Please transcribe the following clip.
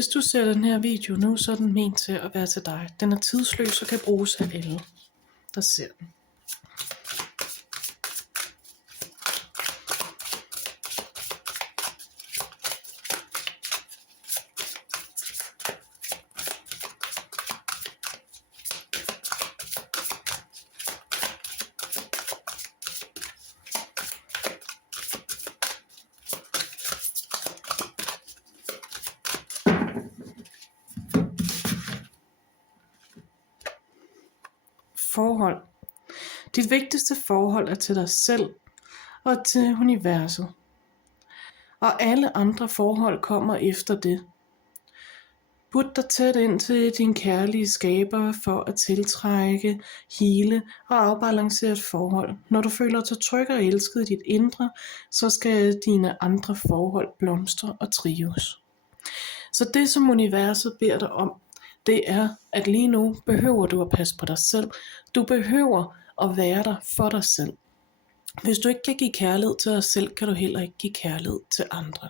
Hvis du ser den her video nu, så er den ment til at være til dig. Den er tidsløs og kan bruges af alle, der ser den. Forhold. Dit vigtigste forhold er til dig selv og til universet. Og alle andre forhold kommer efter det. Put dig tæt ind til din kærlige skaber for at tiltrække, hele og afbalancere et forhold. Når du føler dig tryg og elsket i dit indre, så skal dine andre forhold blomstre og trives. Så det som universet beder dig om, det er, at lige nu behøver du at passe på dig selv. Du behøver at være der for dig selv. Hvis du ikke kan give kærlighed til dig selv, kan du heller ikke give kærlighed til andre.